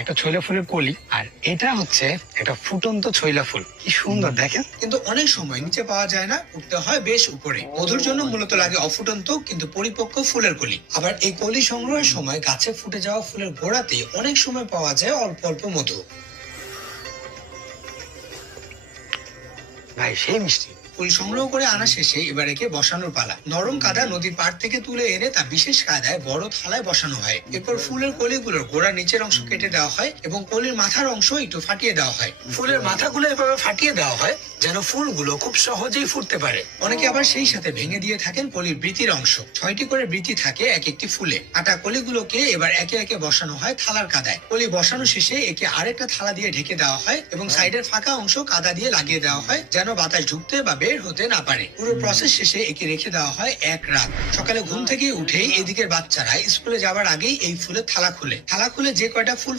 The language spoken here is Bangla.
একটা ছইলা ফুলের কলি, আর এটা হচ্ছে একটা ফুটন্ত ছইলা ফুল। কি সুন্দর দেখেন। কিন্তু অনেক সময় নিচে পাওয়া যায় না, উঠতে হয় বেশ উপরে। মধুর জন্য মূলত লাগে অফুটন্ত কিন্তু পরিপক্ক ফুলের কলি। আবার এই কলি সংগ্রহের সময় গাছে ফুটে যাওয়া ফুলের গোড়াতে অনেক সময় পাওয়া যায় অল্প অল্প মধু। ভাই সেই মিষ্টি। ফুল সংগ্রহ করে আনা শেষে এবার একে বসানোর পালা। নরম কাদা নদীর পাড় থেকে তুলে এনে তা বিশেষ কায়দায় বড় থালায় বসানো হয়। এরপর ফুলের কলিগুলোর গোড়ার নিচের অংশ কেটে দেওয়া হয় এবং কলির মাথার অংশ একটু ফাটিয়ে দেওয়া হয়। ফুলের মাথাগুলো এভাবে ফাটিয়ে দেওয়া হয় যেন ফুলগুলো খুব সহজেই ফুটতে পারে। অনেকে আবার সেই সাথে ভেঙে দিয়ে থাকেন কলির বৃতির অংশ। 6টি করে বৃতি থাকে এক একটি ফুলে। কাটা কলিগুলোকে এবার একে একে বসানো হয় থালার কাদায়। কলি বসানো শেষে একে আরেকটা থালা দিয়ে ঢেকে দেওয়া হয় এবং সাইডের ফাঁকা অংশ কাদা দিয়ে লাগিয়ে দেওয়া হয় যেন বাতাস ঢুকতে বা বের হতে না পারে। পুরো প্রসেস শেষে একে রেখে দেওয়া হয় এক রাত। সকালে ঘুম থেকে উঠেই এদিকের বাচ্চারা স্কুলে যাবার আগেই এই ফুলের থালা খুলে যে কয়টা ফুল